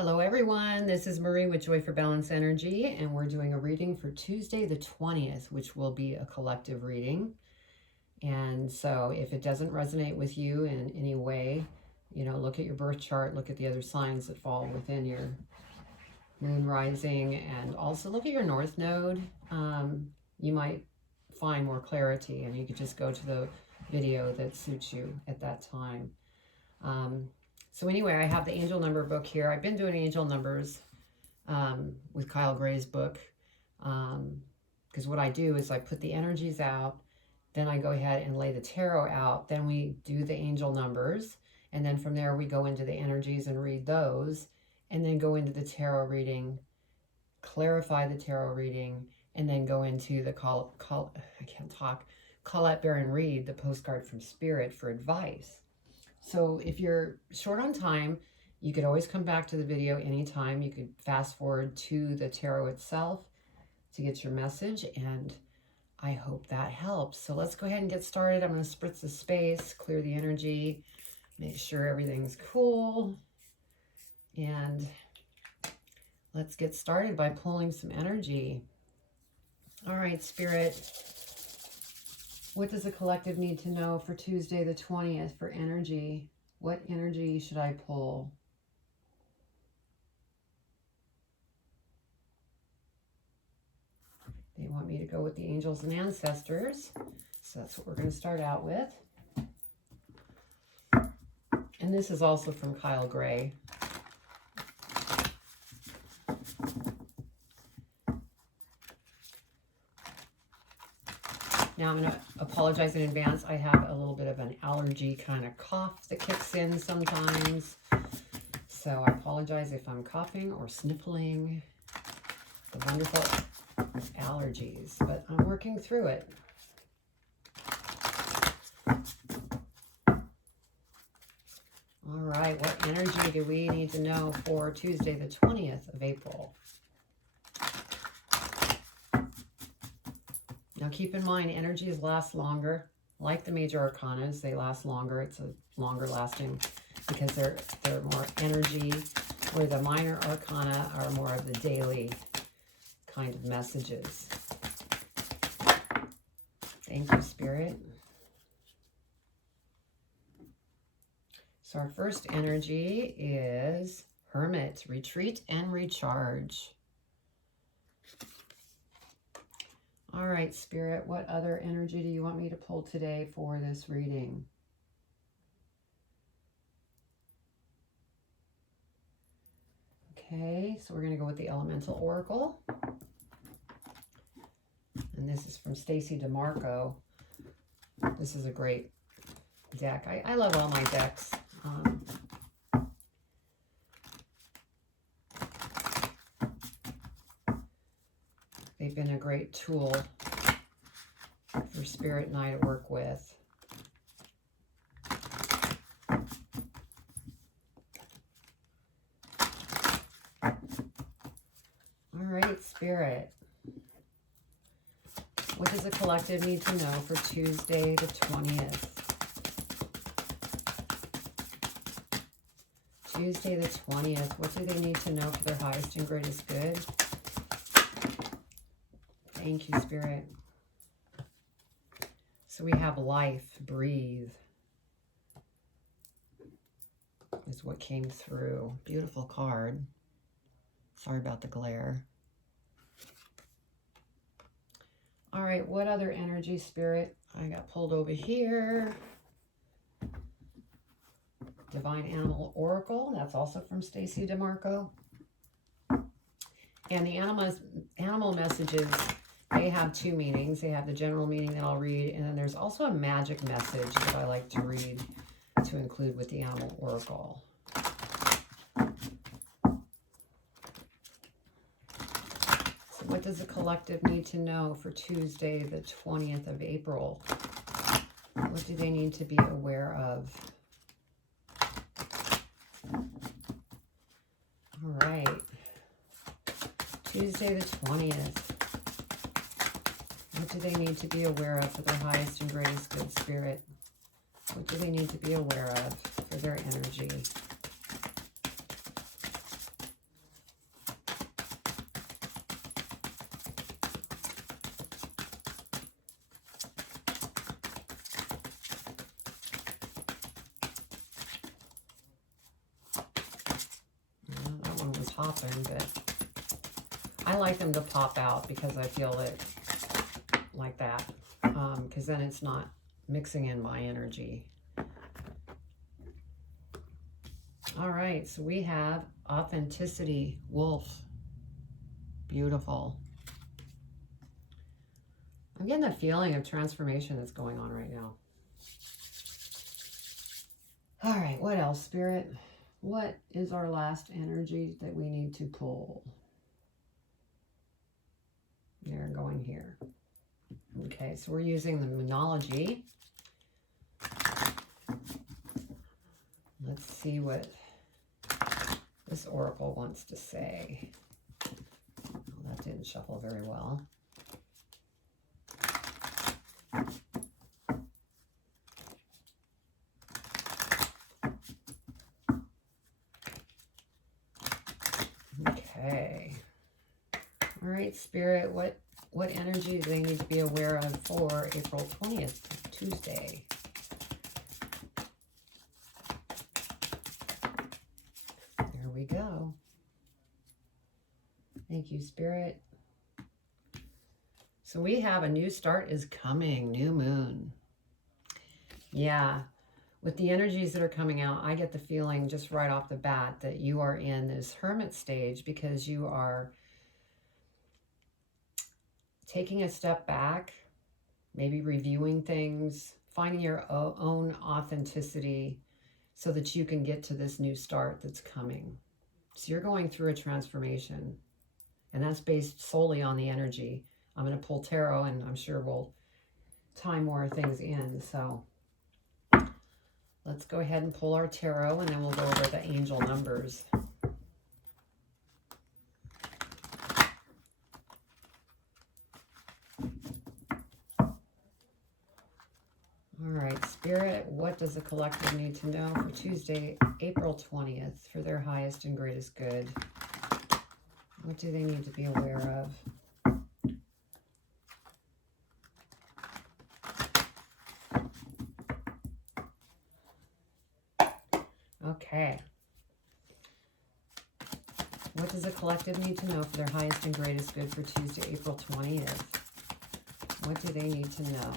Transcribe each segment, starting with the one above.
Hello everyone, this is Marie with Joy for Balance Energy, and we're doing a reading for Tuesday the 20th, which will be a collective reading. And so if it doesn't resonate with you in any way, look at your birth chart, look at the other signs that fall within your moon rising, and also look at your north node. You might find more clarity, and you could just go to the video that suits you at that time. So anyway, I have the angel number book here. I've been doing angel numbers with Kyle Gray's book, because what I do is I put the energies out, then I go ahead and lay the tarot out, then we do the angel numbers, and then from there we go into the energies and read those, and then go into the tarot reading, clarify the tarot reading, and then go into the Colette Baron Reed, the postcard from Spirit for advice. So if you're short on time, you could always come back to the video anytime. You could fast forward to the tarot itself to get your message, and I hope that helps. So let's go ahead and get started. I'm going to spritz the space, clear the energy, make sure everything's cool, and let's get started by pulling some energy. All right, Spirit. What does the collective need to know for Tuesday the 20th for energy? What energy should I pull? They want me to go with the angels and ancestors. So that's what we're going to start out with. And this is also from Kyle Gray. Now I'm going to apologize in advance. I have a little bit of an allergy kind of cough that kicks in sometimes. So I apologize if I'm coughing or sniffling. The wonderful allergies, but I'm working through it. All right, what energy do we need to know for Tuesday the 20th of April? Now keep in mind, energies last longer. Like the major arcanas, they last longer. It's a longer lasting because they're more energy, where the minor arcana are more of the daily kind of messages. Thank you, Spirit. So our first energy is Hermit, retreat and recharge. All right, Spirit, what other energy do you want me to pull today for this reading? Okay, so we're going to go with the Elemental Oracle. And this is from Stacy DeMarco. This is a great deck. I love all my decks. They've been a great tool for Spirit and I to work with. All right, Spirit. What does the collective need to know for Tuesday the 20th? Tuesday the 20th. What do they need to know for their highest and greatest good? Thank you, Spirit. So we have life, breathe, is what came through. Beautiful card. Sorry about the glare. All right, what other energy, Spirit? I got pulled over here. Divine Animal Oracle. That's also from Stacy DeMarco. And the animal messages, they have two meanings. They have the general meaning that I'll read, and then there's also a magic message that I like to read to include with the Animal Oracle. So what does the collective need to know for Tuesday, the 20th of April? What do they need to be aware of? All right. Tuesday, the 20th. What do they need to be aware of for their highest and greatest good, Spirit? What do they need to be aware of for their energy? popping, but I like them to pop out because I feel it like that, because then it's not mixing in my energy. All right, so we have Authenticity Wolf. Beautiful. I'm getting a feeling of transformation that's going on right now. All right, what else, Spirit? What is our last energy that we need to pull? They're going here. Okay, so we're using the Moonology. Let's see what this oracle wants to say. Oh, that didn't shuffle very well. Okay. All right, Spirit, what energy do they need to be aware of for April 20th, Tuesday? There we go. Thank you, Spirit. So we have a new start is coming, new moon. Yeah, with the energies that are coming out, I get the feeling just right off the bat that you are in this Hermit stage because you are taking a step back, maybe reviewing things, finding your own authenticity so that you can get to this new start that's coming. So you're going through a transformation, and that's based solely on the energy. I'm going to pull tarot, and I'm sure we'll tie more things in. So let's go ahead and pull our tarot, and then we'll go over the angel numbers. All right, Spirit, what does the collective need to know for Tuesday, April 20th, for their highest and greatest good? What do they need to be aware of? Okay. What does the collective need to know for their highest and greatest good for Tuesday, April 20th? What do they need to know?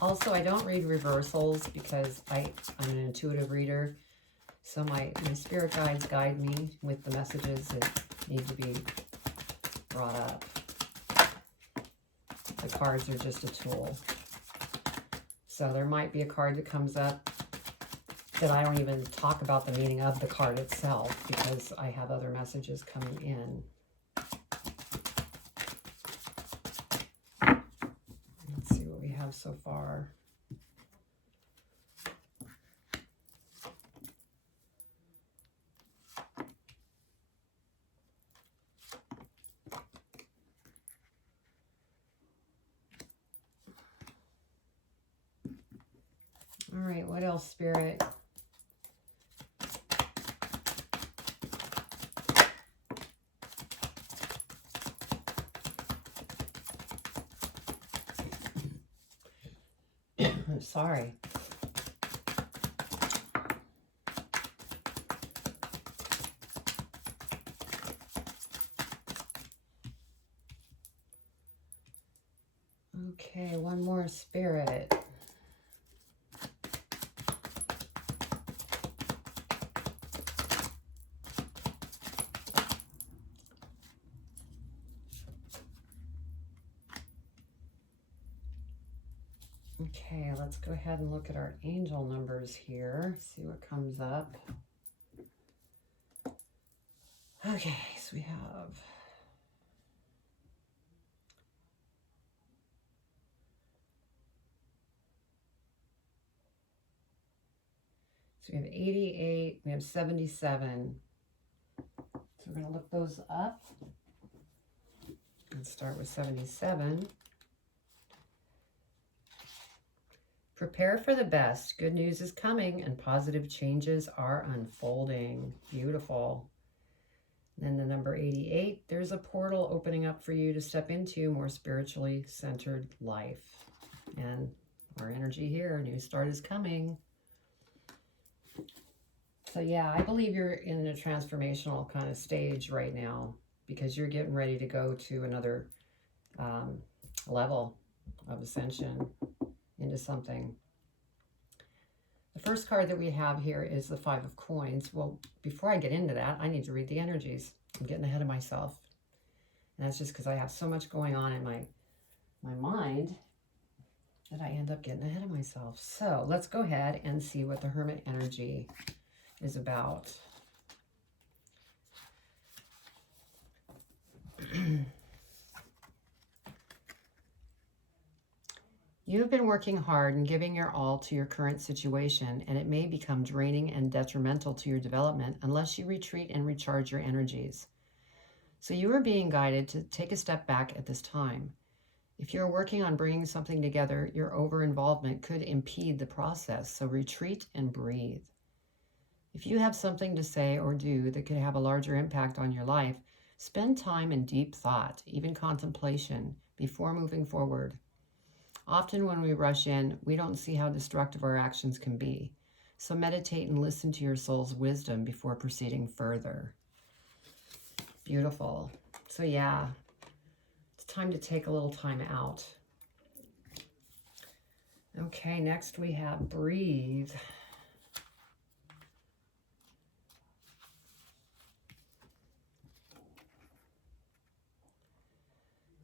Also, I don't read reversals because I'm an intuitive reader. So my spirit guides guide me with the messages that need to be brought up. The cards are just a tool. So there might be a card that comes up that I don't even talk about the meaning of the card itself because I have other messages coming in. Let's see what we have so far. All right, what else, Spirit? Sorry. Okay, one more, Spirit. Okay, let's go ahead and look at our angel numbers here, see what comes up. Okay, so we have we have 88, we have 77. So we're going to look those up. Let's start with 77. Prepare for the best. Good news is coming and positive changes are unfolding. Beautiful. Then the number 88, there's a portal opening up for you to step into more spiritually centered life. And our energy here, new start is coming. So yeah, I believe you're in a transformational kind of stage right now because you're getting ready to go to another level of ascension into something. The first card that we have here is the Five of Coins. Well, before I get into that, I need to read the energies. I'm getting ahead of myself. And that's just because I have so much going on in my mind that I end up getting ahead of myself. So let's go ahead and see what the Hermit energy is about. You've been working hard and giving your all to your current situation, and it may become draining and detrimental to your development unless you retreat and recharge your energies. So you are being guided to take a step back at this time. If you're working on bringing something together, your over-involvement could impede the process, so retreat and breathe. If you have something to say or do that could have a larger impact on your life, spend time in deep thought, even contemplation, before moving forward. Often when we rush in, we don't see how destructive our actions can be. So meditate and listen to your soul's wisdom before proceeding further. Beautiful. So yeah, it's time to take a little time out. Okay, next we have breathe.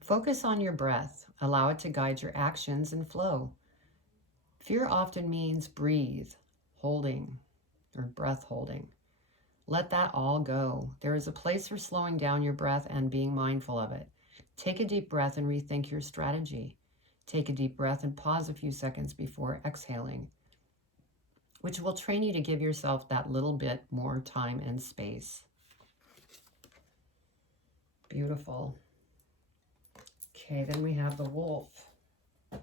Focus on your breath. Allow it to guide your actions and flow. Fear often means breathe, holding, or breath holding. Let that all go. There is a place for slowing down your breath and being mindful of it. Take a deep breath and rethink your strategy. Take a deep breath and pause a few seconds before exhaling, which will train you to give yourself that little bit more time and space. Beautiful. Okay, then we have the wolf. And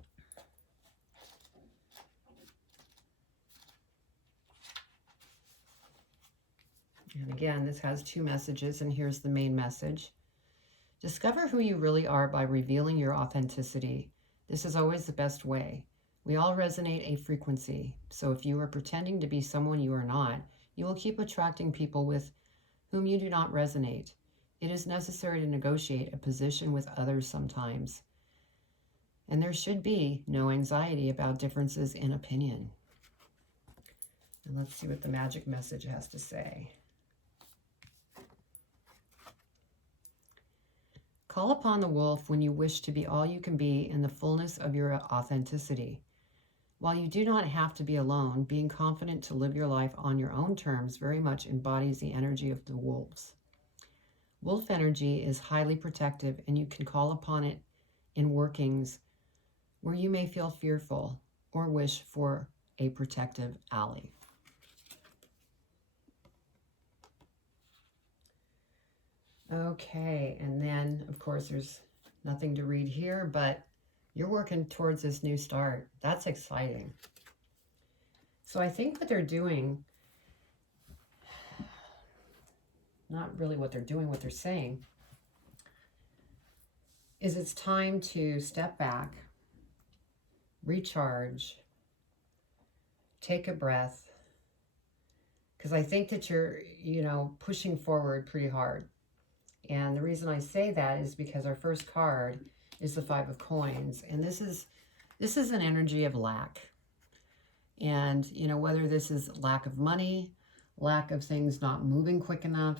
again, this has two messages, and here's the main message. Discover who you really are by revealing your authenticity. This is always the best way. We all resonate a frequency, so if you are pretending to be someone you are not, you will keep attracting people with whom you do not resonate. It is necessary to negotiate a position with others sometimes. And there should be no anxiety about differences in opinion. And let's see what the magic message has to say. Call upon the wolf when you wish to be all you can be in the fullness of your authenticity. While you do not have to be alone, being confident to live your life on your own terms very much embodies the energy of the wolves. Wolf energy is highly protective, and you can call upon it in workings where you may feel fearful or wish for a protective ally. Okay, and then, of course, there's nothing to read here, but you're working towards this new start. That's exciting. So I think what they're doing, not really what they're doing, what they're saying, is it's time to step back, recharge, take a breath, because I think that you're, pushing forward pretty hard. And the reason I say that is because our first card is the Five of Coins, and this is an energy of lack. And, whether this is lack of money, lack of things not moving quick enough,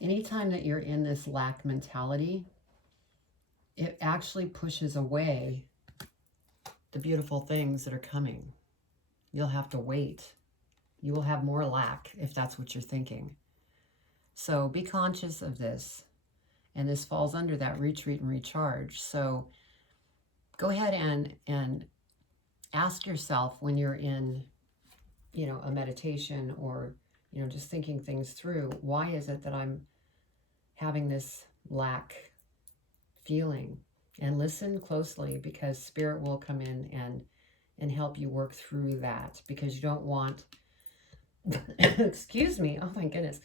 anytime that you're in this lack mentality, it actually pushes away the beautiful things that are coming. You'll have to wait. You will have more lack if that's what you're thinking. So be conscious of this. And this falls under that retreat and recharge. So go ahead and ask yourself when you're in, a meditation or, just thinking things through, why is it that I'm having this lack feeling? And listen closely, because Spirit will come in and help you work through that, because you don't want, excuse me, oh my goodness.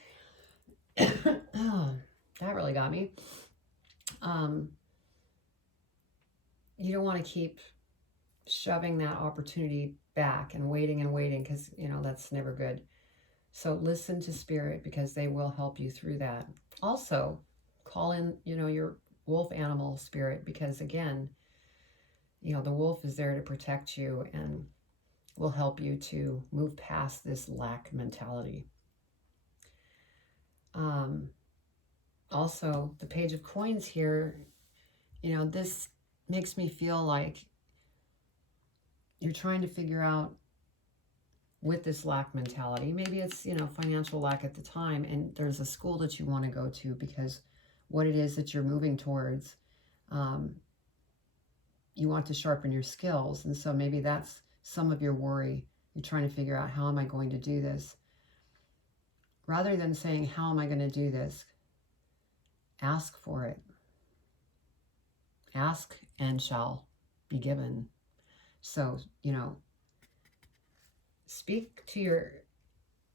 Oh, that really got me. You don't want to keep shoving that opportunity back and waiting because, that's never good. So listen to spirit because they will help you through that. Also, call in, your wolf animal spirit because, again, the wolf is there to protect you and will help you to move past this lack mentality. Also, the Page of Coins here, this makes me feel like you're trying to figure out with this lack mentality. Maybe it's, financial lack at the time, and there's a school that you want to go to because what it is that you're moving towards, you want to sharpen your skills. And so maybe that's some of your worry. You're trying to figure out, how am I going to do this? Rather than saying, how am I going to do this? Ask for it. Ask and shall be given. So, speak to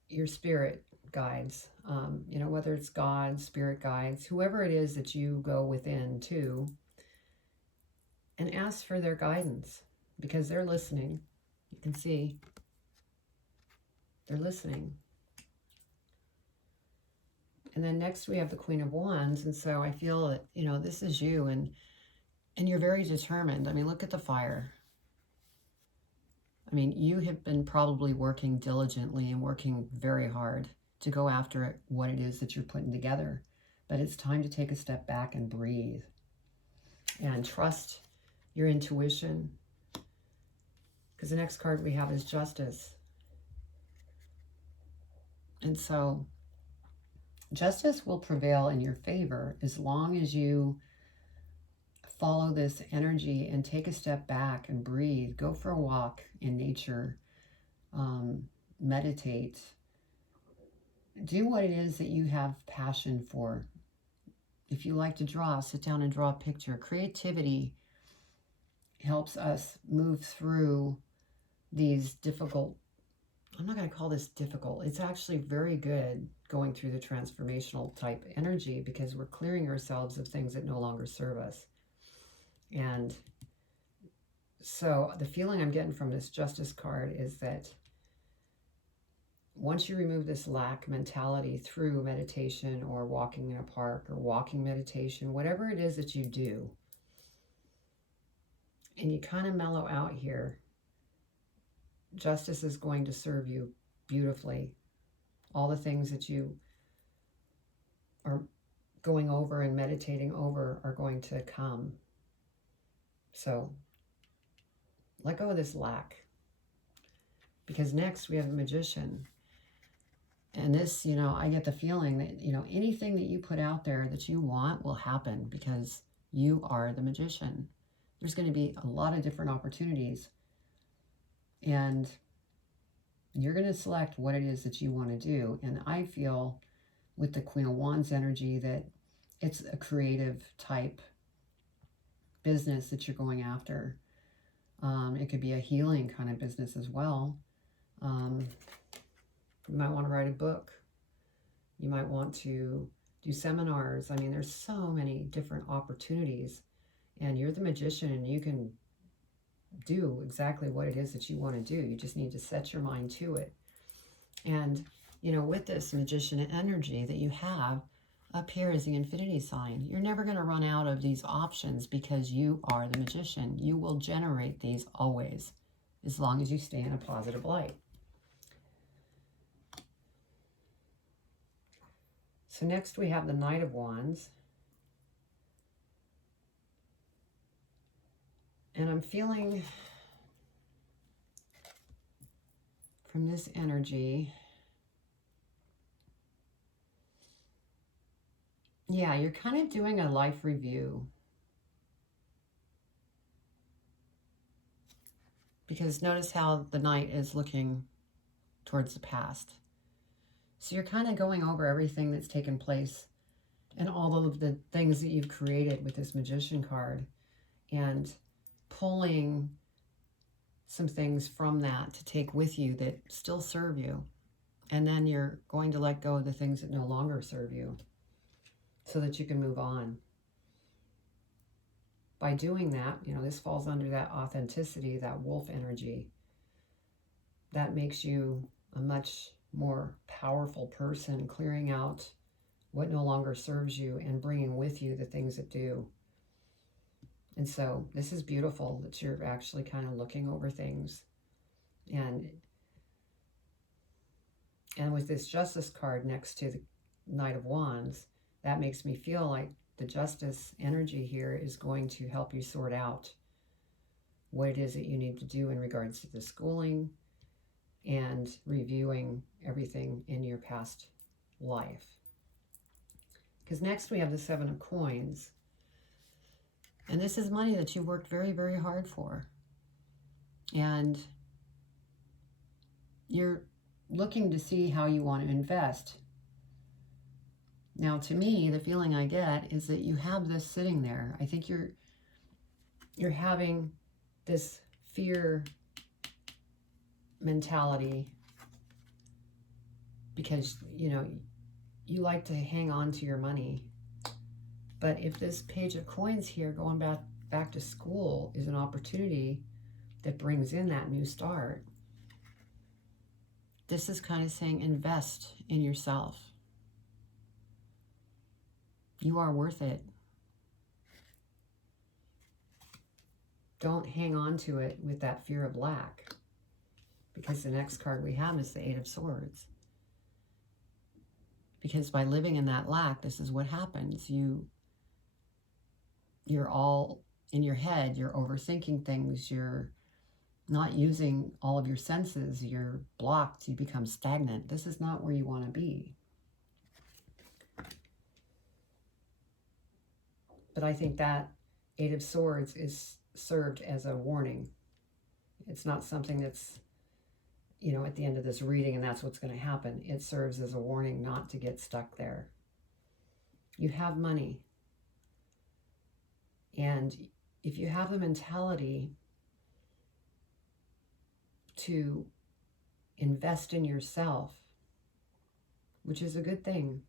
your spirit guides, whether it's God, spirit guides, whoever it is that you go within to, and ask for their guidance because they're listening. You can see they're listening. And then next we have the Queen of Wands. And so I feel that, this is you and you're very determined. I mean, look at the fire. I mean, you have been probably working diligently and working very hard to go after what it is that you're putting together. But it's time to take a step back and breathe and trust your intuition. Because the next card we have is Justice. And so justice will prevail in your favor as long as you follow this energy and take a step back and breathe. Go for a walk in nature. Meditate. Do what it is that you have passion for. If you like to draw, sit down and draw a picture. Creativity helps us move through these difficult, I'm not going to call this difficult. It's actually very good going through the transformational type energy because we're clearing ourselves of things that no longer serve us. And so the feeling I'm getting from this Justice card is that once you remove this lack mentality through meditation or walking in a park or walking meditation, whatever it is that you do, and you kind of mellow out here, justice is going to serve you beautifully. All the things that you are going over and meditating over are going to come. So let go of this lack. Because next we have the Magician. And this, I get the feeling that, anything that you put out there that you want will happen because you are the Magician. There's going to be a lot of different opportunities. And you're going to select what it is that you want to do. And I feel with the Queen of Wands energy that it's a creative type business that you're going after. It could be a healing kind of business as well. You might want to write a book. You might want to do seminars. I mean, there's so many different opportunities. And you're the Magician and you can do exactly what it is that you want to do. You just need to set your mind to it. And, with this Magician energy that you have, up here is the infinity sign. You're never going to run out of these options because you are the Magician. You will generate these always, as long as you stay in a positive light. So next we have the Knight of Wands. And I'm feeling from this energy, yeah, you're kind of doing a life review. Because notice how the Knight is looking towards the past. So you're kind of going over everything that's taken place and all of the things that you've created with this Magician card and pulling some things from that to take with you that still serve you. And then you're going to let go of the things that no longer serve you so that you can move on. By doing that, you know, this falls under that authenticity, that wolf energy. That makes you a much more powerful person, clearing out what no longer serves you and bringing with you the things that do. And so this is beautiful that you're actually kind of looking over things. And with this Justice card next to the Knight of Wands, that makes me feel like the Justice energy here is going to help you sort out what it is that you need to do in regards to the schooling and reviewing everything in your past life. Because next we have the Seven of Coins. And this is money that you worked very, very hard for. And you're looking to see how you want to invest. Now, to me, the feeling I get is that you have this sitting there. I think you're having this fear mentality because, you know, you like to hang on to your money. But if this Page of Coins here, going back to school, is an opportunity that brings in that new start, this is kind of saying invest in yourself. You are worth it. Don't hang on to it with that fear of lack, because the next card we have is the Eight of Swords. Because by living in that lack, this is what happens. You're all in your head, you're overthinking things, you're not using all of your senses, you're blocked, you become stagnant. This is not where you want to be. But I think that Eight of Swords is served as a warning. It's not something that's, you know, at the end of this reading and that's what's going to happen. It serves as a warning not to get stuck there. You have money. And if you have the mentality to invest in yourself, which is a good thing,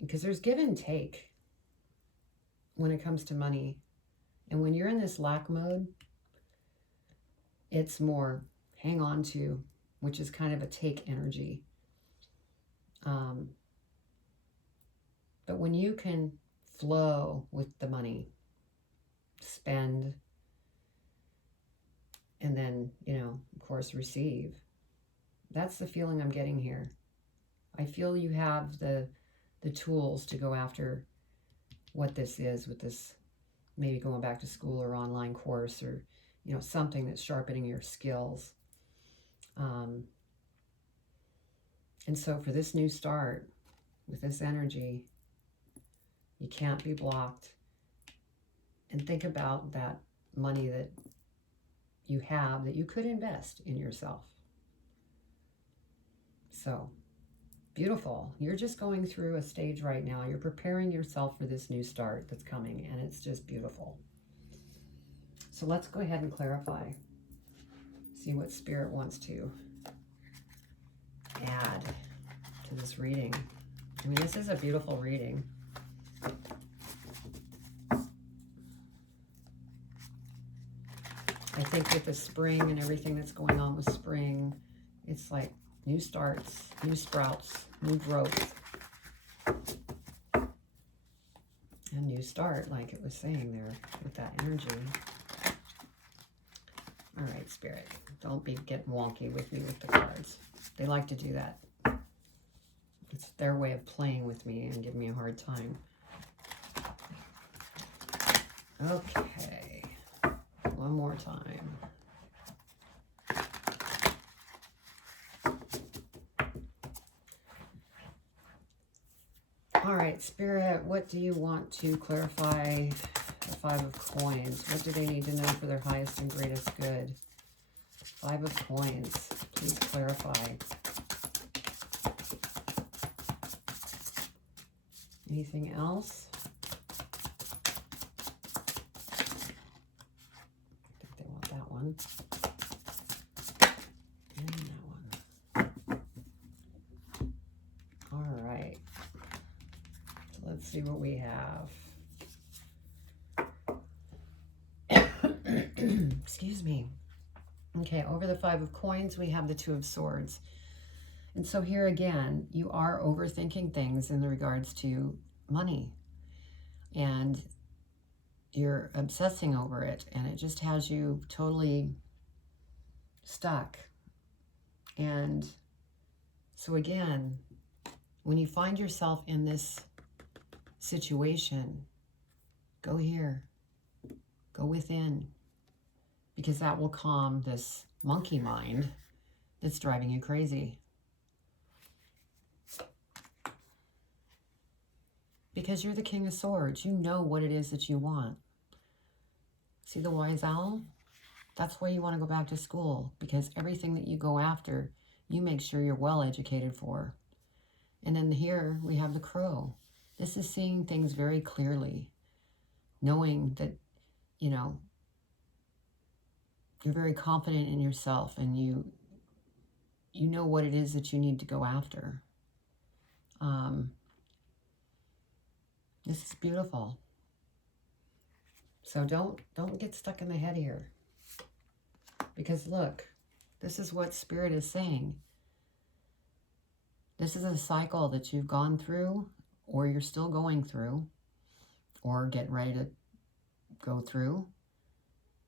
because there's give and take when it comes to money. And when you're in this lack mode, it's more hang on to, which is kind of a take energy. But when you can flow with the money, spend, and then, you know, of course, receive. That's the feeling I'm getting here. I feel you have the tools to go after what this is, with this maybe going back to school or online course, or, you know, something that's sharpening your skills. And so for this new start, with this energy, you can't be blocked. And think about that money that you have that you could invest in yourself. So beautiful. You're just going through a stage right now. You're preparing yourself for this new start that's coming, and it's just beautiful. So let's go ahead and clarify. See what Spirit wants to add to this reading. I mean, this is a beautiful reading. I think with the spring and everything that's going on with spring, it's like new starts, new sprouts, new growth, and new start, like it was saying there with that energy. All right, Spirit, don't be getting wonky with me with the cards. They like to do that. It's their way of playing with me and giving me a hard time. Okay, one more time. All right, Spirit, what do you want to clarify the Five of Coins? What do they need to know for their highest and greatest good? Five of Coins, please clarify. Anything else? I think they want that one. And that one. see what we have. Excuse me. Okay, over the 5 of coins, we have the 2 of swords. And so here again, you are overthinking things in regards to money. And you're obsessing over it. And it just has you totally stuck. And so again, when you find yourself in this situation, go here. Go within. Because that will calm this monkey mind that's driving you crazy. Because you're the King of Swords. You know what it is that you want. See the wise owl? That's why you want to go back to school. Because everything that you go after, you make sure you're well educated for. And then here we have the crow. This is seeing things very clearly. Knowing that, you know, you're very confident in yourself and you know what it is that you need to go after. This is beautiful. So don't get stuck in the head here. Because look, this is what Spirit is saying. This is a cycle that you've gone through, or you're still going through, or getting ready to go through.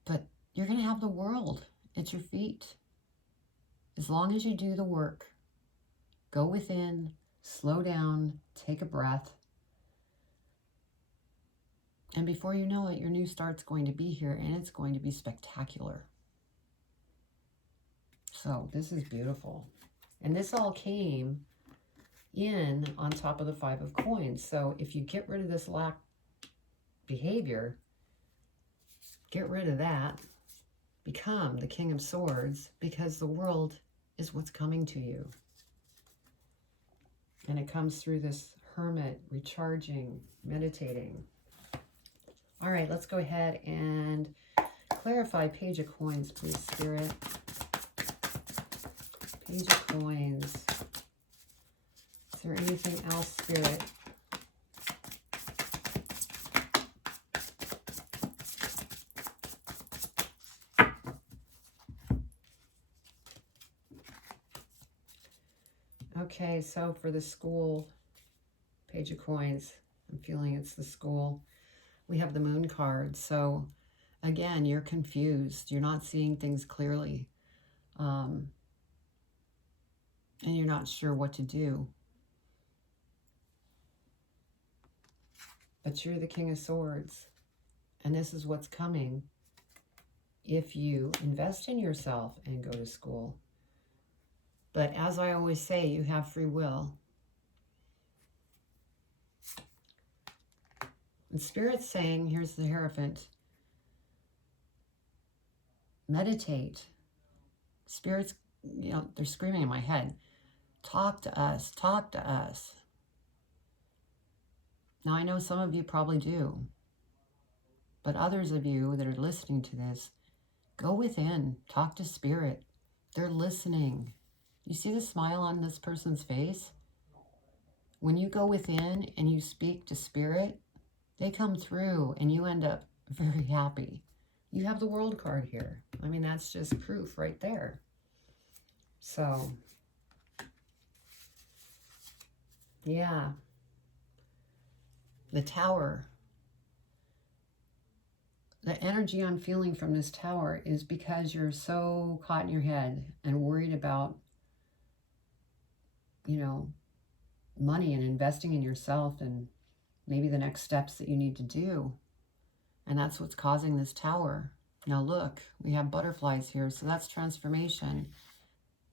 But you're going to have the world at your feet. As long as you do the work. Go within, slow down, take a breath. And before you know it, your new start's going to be here, and it's going to be spectacular. So this is beautiful. And this all came in on top of the 5 of coins. So if you get rid of this lack behavior, get rid of that, become the King of Swords, because the world is what's coming to you. And it comes through this Hermit, recharging, meditating. All right, let's go ahead and clarify Page of Coins, please, Spirit. Page of Coins. Is there anything else, Spirit? Okay, so for the school, Page of Coins, I'm feeling it's the school. We have the Moon card. So again, you're confused. You're not seeing things clearly. And you're not sure what to do. But you're the King of Swords. And this is what's coming if you invest in yourself and go to school. But as I always say, you have free will. And Spirit's saying, here's the Hierophant, meditate. Spirit's, you know, they're screaming in my head, talk to us, talk to us. Now, I know some of you probably do, but others of you that are listening to this, go within, talk to Spirit. They're listening. You see the smile on this person's face? When you go within and you speak to Spirit, they come through and you end up very happy. You have the World card here. I mean, that's just proof right there. So, yeah. The Tower. The energy I'm feeling from this Tower is because you're so caught in your head and worried about, you know, money and investing in yourself and maybe the next steps that you need to do. And that's what's causing this Tower. Now look, we have butterflies here, so that's transformation.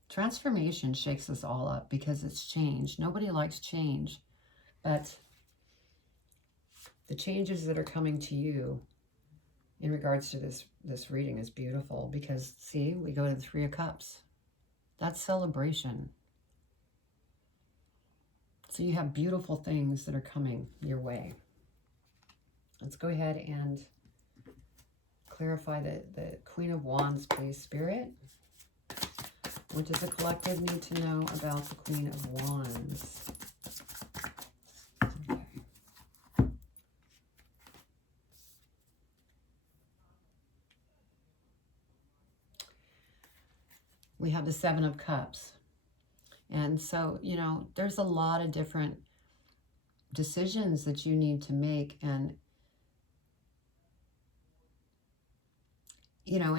Transformation shakes us all up because it's change. Nobody likes change, but the changes that are coming to you in regards to this reading is beautiful because, see, we go to the 3 of Cups. That's celebration. So you have beautiful things that are coming your way. Let's go ahead and clarify the Queen of Wands, please, Spirit. What does the collective need to know about the Queen of Wands? Okay. we have the Seven of Cups. And so, you know, there's a lot of different decisions that you need to make. And, you know,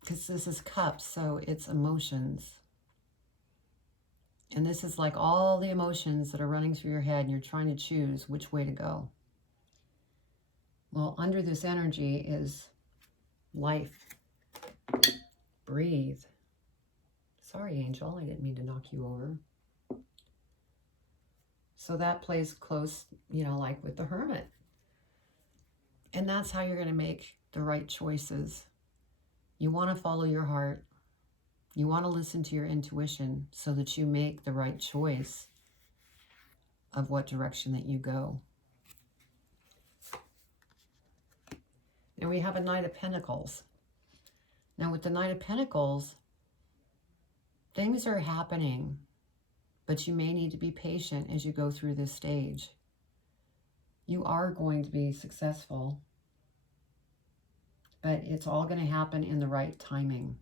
because this is cups, so it's emotions. And this is like all the emotions that are running through your head, and you're trying to choose which way to go. Well, under this energy is life. Breathe. Sorry, Angel, I didn't mean to knock you over. So that plays close, you know, like with the Hermit. And that's how you're going to make the right choices. You want to follow your heart. You want to listen to your intuition so that you make the right choice of what direction that you go. And we have a Knight of Pentacles. Now with the Knight of Pentacles, things are happening, but you may need to be patient as you go through this stage. You are going to be successful, but it's all going to happen in the right timing.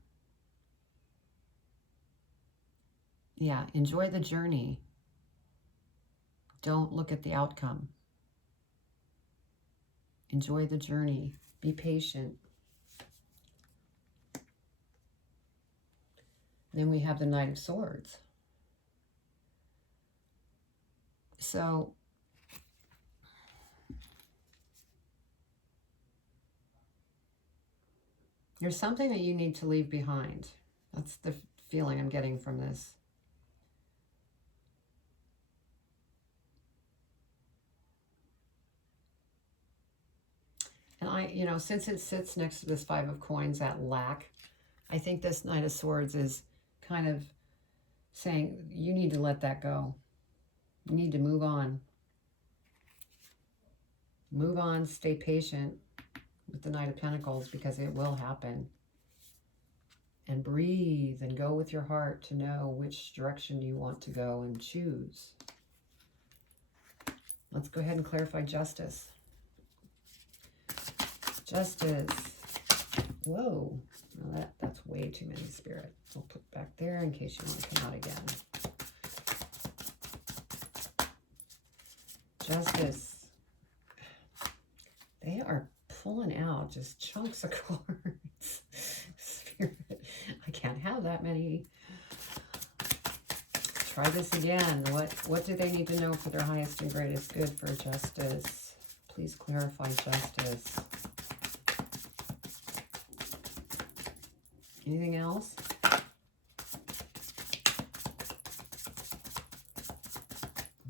Yeah, enjoy the journey. Don't look at the outcome. Enjoy the journey. Be patient. Then we have the Knight of Swords. So there's something that you need to leave behind. That's the feeling I'm getting from this. And you know, since it sits next to this Five of Coins, that lack, I think this Knight of Swords is kind of saying you need to let that go. You need to move on. Move on, stay patient with the Knight of Pentacles because it will happen. And breathe and go with your heart to know which direction you want to go and choose. Let's go ahead and clarify Justice. Justice. Whoa. No, that's way too many, Spirit. I'll put it back there in case you want to come out again. Justice. They are pulling out just chunks of cards. Spirit. I can't have that many. Try this again. What do they need to know for their highest and greatest good for Justice? Please clarify Justice. Anything else?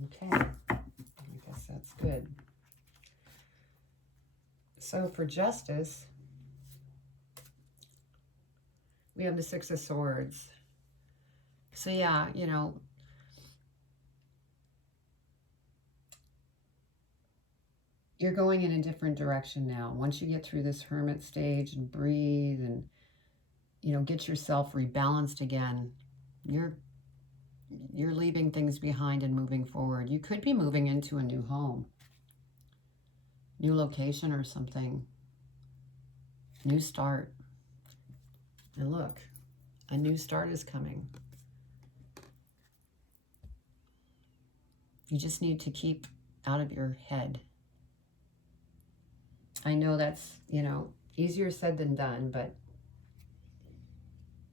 Okay, I guess that's good. So for Justice, we have the Six of Swords. So yeah, you know, you're going in a different direction now. Once you get through this Hermit stage and breathe and, you know, get yourself rebalanced again, you're leaving things behind and moving forward. You could be moving into a new home, new location or something, new start. And look, a new start is coming. You just need to keep out of your head. I know that's, you know, easier said than done, but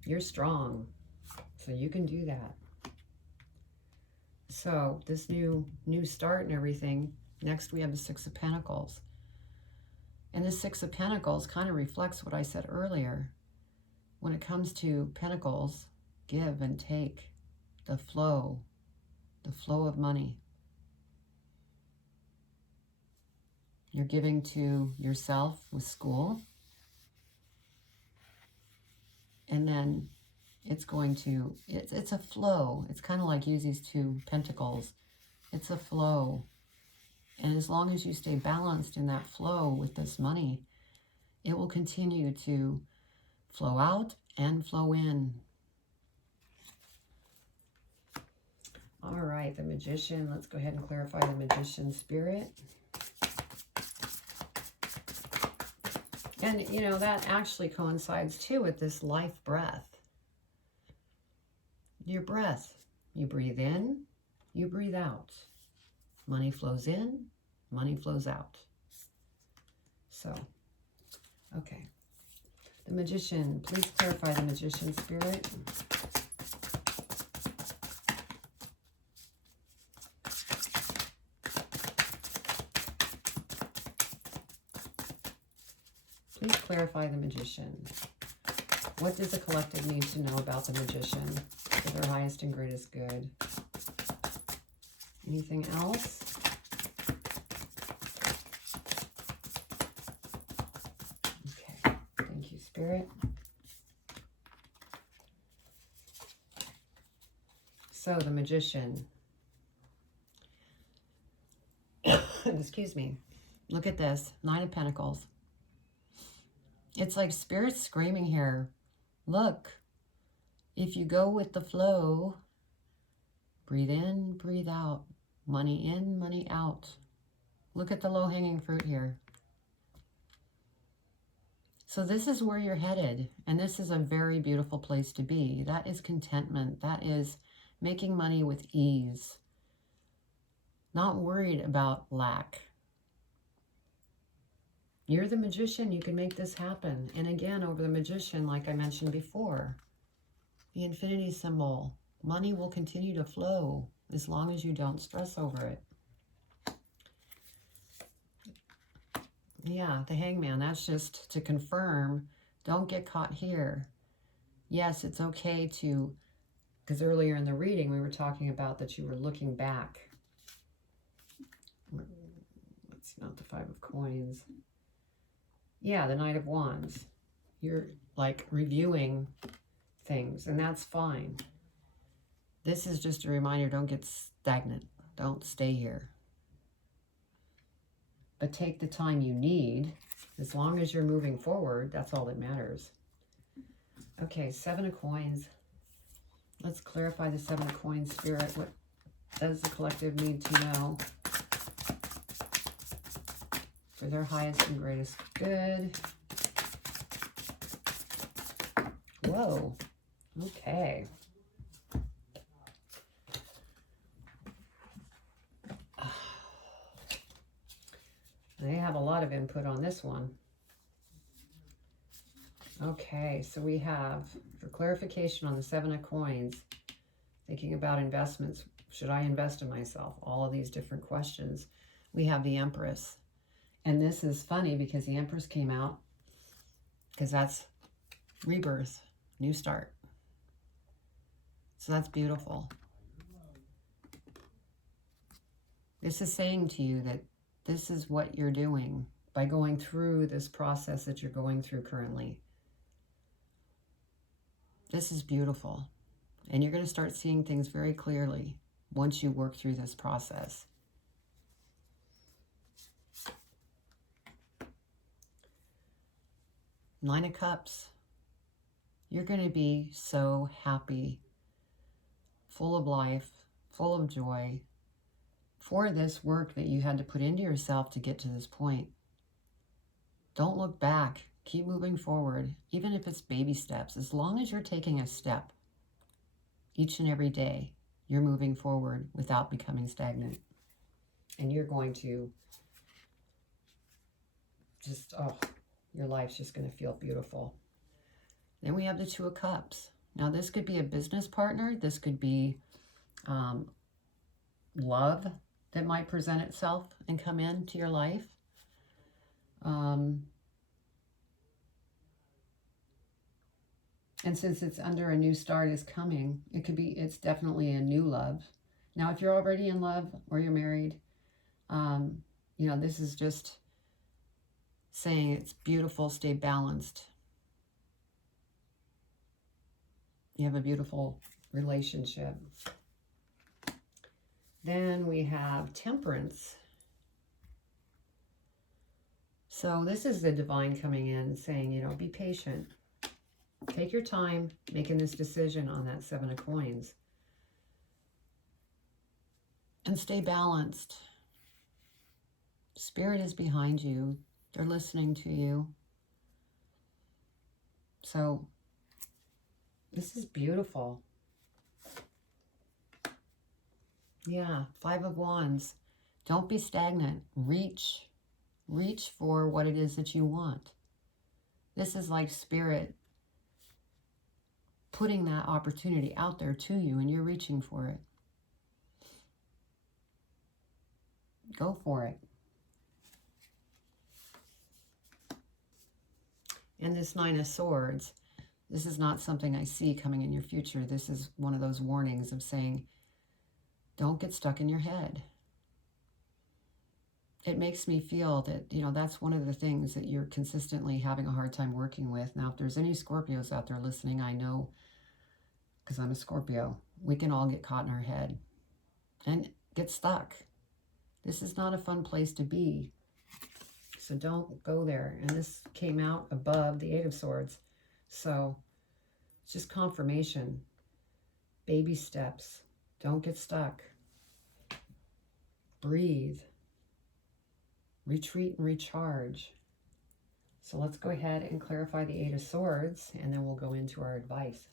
you're strong, so you can do that. So this new start and everything. Next we have the Six of Pentacles. And the Six of Pentacles kind of reflects what I said earlier. When it comes to Pentacles, give and take, the flow of money. You're giving to yourself with school. And then it's going to, it's a flow. It's kind of like use these two pentacles. It's a flow. And as long as you stay balanced in that flow with this money, it will continue to flow out and flow in. All right, the Magician. Let's go ahead and clarify the Magician spirit. And, you know, that actually coincides too with this life breath. Your breath. You breathe in, you breathe out. Money flows in, money flows out. So, okay. The Magician, please clarify the Magician spirit. Please clarify the Magician. What does the collective need to know about the Magician for their highest and greatest good? Anything else? Okay, thank you, Spirit. So, the Magician. Excuse me. Look at this. 9 of Pentacles. It's like Spirit's screaming here. Look, if you go with the flow, breathe in, breathe out. Money in, money out. Look at the low-hanging fruit here. So this is where you're headed, and this is a very beautiful place to be. That is contentment. That is making money with ease. Not worried about lack. You're the Magician. You can make this happen. And again, over the Magician, like I mentioned before, the infinity symbol, money will continue to flow as long as you don't stress over it. Yeah, the Hangman, that's just to confirm, don't get caught here. Yes, it's okay to, because earlier in the reading we were talking about that you were looking back. That's not the 5 of Coins. Yeah, the Knight of Wands. You're like reviewing things, and that's fine. This is just a reminder, don't get stagnant. Don't stay here. But take the time you need. As long as you're moving forward, that's all that matters. Okay, 7 of Coins. Let's clarify the 7 of Coins, Spirit. What does the collective need to know for their highest and greatest good? Whoa. Okay. They have a lot of input on this one. Okay, so we have, for clarification on the 7 of Coins, thinking about investments. Should I invest in myself? All of these different questions. We have the Empress. And this is funny because the Empress came out because that's rebirth, new start. So that's beautiful. This is saying to you that this is what you're doing by going through this process that you're going through currently. This is beautiful. And you're going to start seeing things very clearly once you work through this process. Nine of Cups. You're going to be so happy, full of life, full of joy, for this work that you had to put into yourself to get to this point. Don't look back. Keep moving forward, even if it's baby steps. As long as you're taking a step each and every day, you're moving forward without becoming stagnant. And you're going to just, oh, your life's just going to feel beautiful. Then we have the 2 of Cups. Now, this could be a business partner. This could be love that might present itself and come into your life. And since it's under a new start is coming, it could be, it's definitely a new love. Now, if you're already in love or you're married, you know, this is just saying it's beautiful, stay balanced. You have a beautiful relationship. Then we have Temperance. So this is the divine coming in saying, you know, be patient. Take your time making this decision on that 7 of Coins. And stay balanced. Spirit is behind you. They're listening to you. So this is beautiful. Yeah, Five of Wands. Don't be stagnant. Reach for what it is that you want. This is like Spirit putting that opportunity out there to you, and you're reaching for it. Go for it. And this Nine of Swords, this is not something I see coming in your future. This is one of those warnings of saying, don't get stuck in your head. It makes me feel that, you know, that's one of the things that you're consistently having a hard time working with. Now, if there's any Scorpios out there listening, I know, because I'm a Scorpio, we can all get caught in our head and get stuck. This is not a fun place to be. So don't go there. And this came out above the Eight of Swords. So it's just confirmation. Baby steps. Don't get stuck. Breathe. Retreat and recharge. So let's go ahead and clarify the Eight of Swords, and then we'll go into our advice.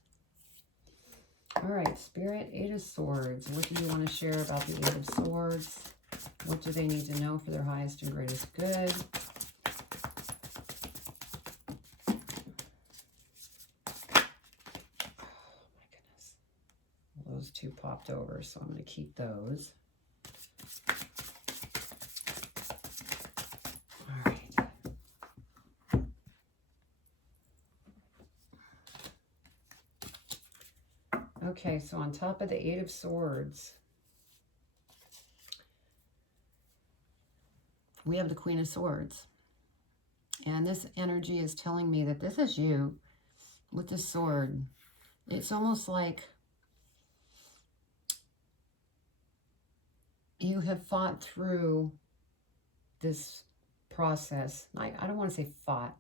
All right, Spirit, Eight of Swords. What do you want to share about the Eight of Swords? What do they need to know for their highest and greatest good? Oh, my goodness. Well, those two popped over, so I'm going to keep those. Okay, so on top of the Eight of Swords, we have the Queen of Swords. And this energy is telling me that this is you with the sword. It's almost like you have fought through this process. I don't want to say fought.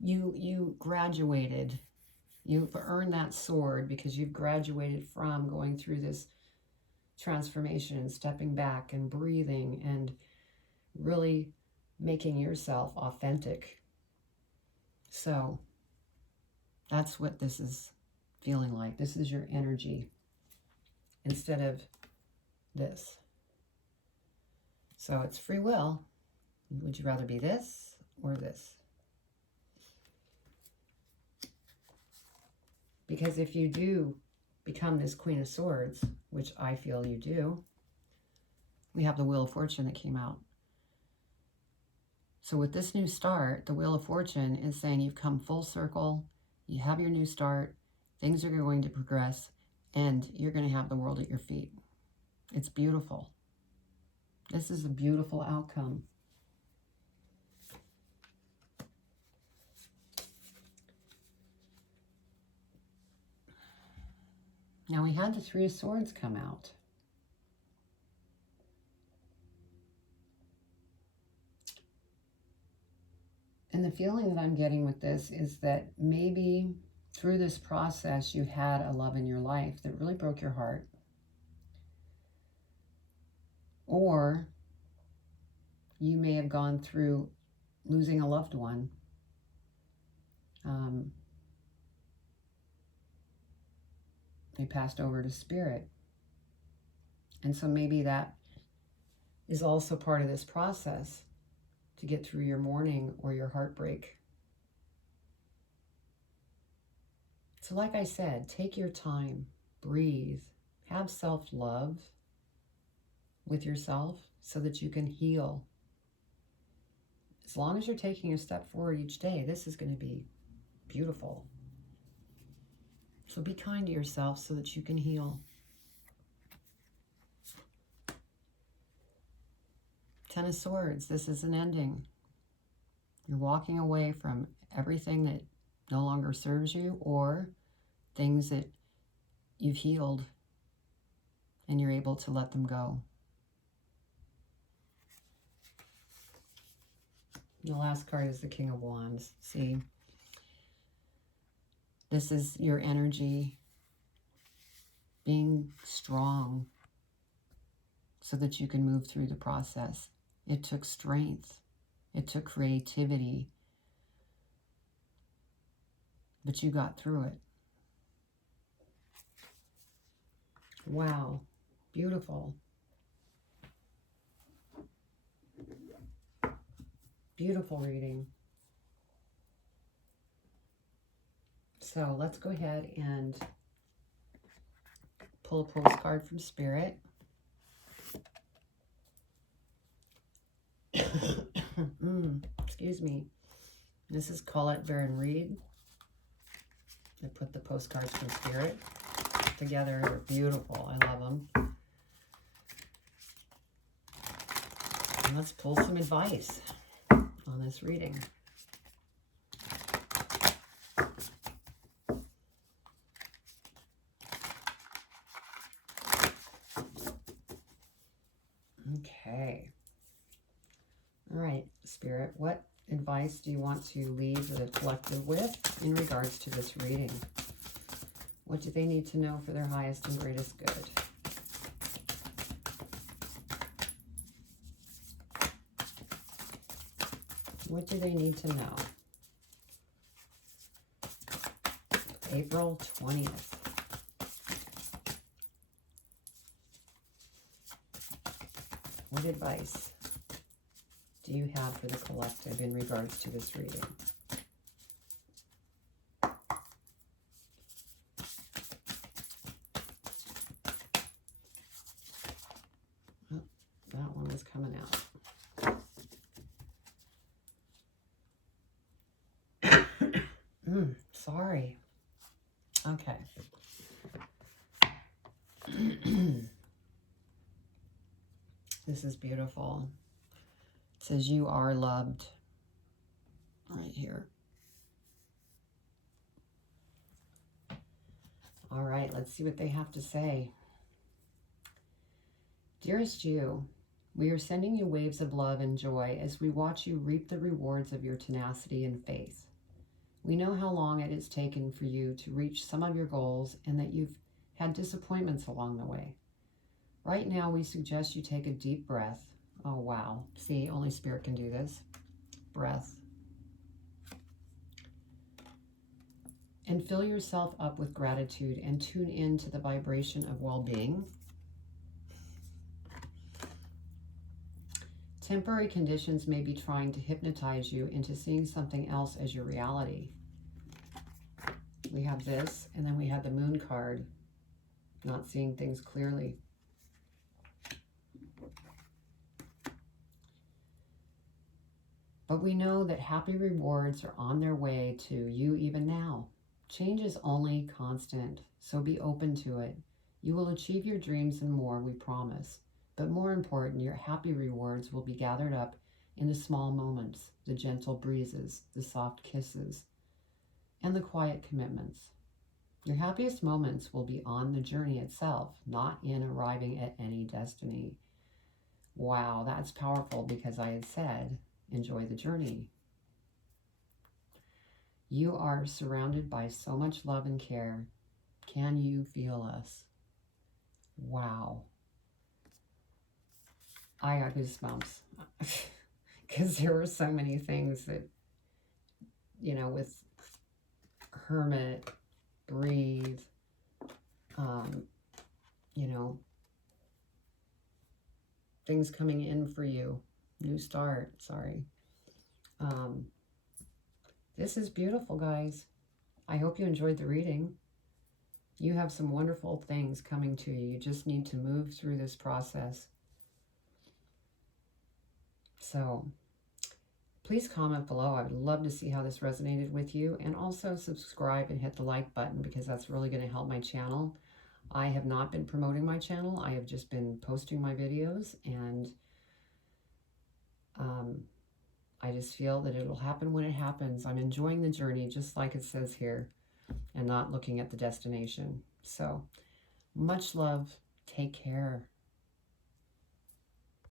You graduated. You've earned that sword because you've graduated from going through this transformation and stepping back and breathing and really making yourself authentic. So that's what this is feeling like. This is your energy instead of this. So it's free will. Would you rather be this or this? Because if you do become this Queen of Swords, which I feel you do, we have the Wheel of Fortune that came out. So with this new start, the Wheel of Fortune is saying you've come full circle, you have your new start, things are going to progress, and you're going to have the world at your feet. It's beautiful. This is a beautiful outcome. Now we had the Three of Swords come out. And the feeling that I'm getting with this is that maybe through this process you had a love in your life that really broke your heart. Or you may have gone through losing a loved one. They passed over to Spirit. And so maybe that is also part of this process to get through your mourning or your heartbreak. So like I said, take your time, breathe, have self-love with yourself so that you can heal. As long as you're taking a step forward each day, this is going to be beautiful. So be kind to yourself so that you can heal. Ten of Swords, this is an ending. You're walking away from everything that no longer serves you or things that you've healed and you're able to let them go. The last card is the King of Wands. See, this is your energy being strong so that you can move through the process. It took strength. It took creativity. But you got through it. Wow. Beautiful. Beautiful reading. So let's go ahead and pull a postcard from Spirit. Excuse me. This is Colette Baron Reed. I put the postcards from Spirit together. They're beautiful. I love them. And let's pull some advice on this reading. Okay. All right, Spirit, what advice do you want to leave the collective with in regards to this reading? What do they need to know for their highest and greatest good? What do they need to know? April 20th. What advice do you have for the collective in regards to this reading? Oh, that one was coming out. Sorry. Okay. This is beautiful. It says you are loved right here. All right, let's see what they have to say. Dearest you, we are sending you waves of love and joy as we watch you reap the rewards of your tenacity and faith. We know how long it has taken for you to reach some of your goals and that you've had disappointments along the way. Right now, we suggest you take a deep breath. Oh, wow. See, only Spirit can do this. Breath. And fill yourself up with gratitude and tune in to the vibration of well-being. Temporary conditions may be trying to hypnotize you into seeing something else as your reality. We have this, and then we have the Moon card, not seeing things clearly. But we know that happy rewards are on their way to you even now. Change is only constant, so be open to it. You will achieve your dreams and more, we promise. But more important, your happy rewards will be gathered up in the small moments, the gentle breezes, the soft kisses, and the quiet commitments. Your happiest moments will be on the journey itself, not in arriving at any destiny. Wow, that's powerful because I had said, enjoy the journey. You are surrounded by so much love and care. Can you feel us? Wow. I got goosebumps because there were so many things that, you know, with Hermit, breathe, you know, things coming in for you. New start, sorry. This is beautiful, guys. I hope you enjoyed the reading. You have some wonderful things coming to you. You just need to move through this process. So please comment below. I would love to see how this resonated with you. And also subscribe and hit the like button because that's really going to help my channel. I have not been promoting my channel. I have just been posting my videos, and I just feel that it'll happen when it happens. I'm enjoying the journey, just like it says here, and not looking at the destination. So much love. Take care.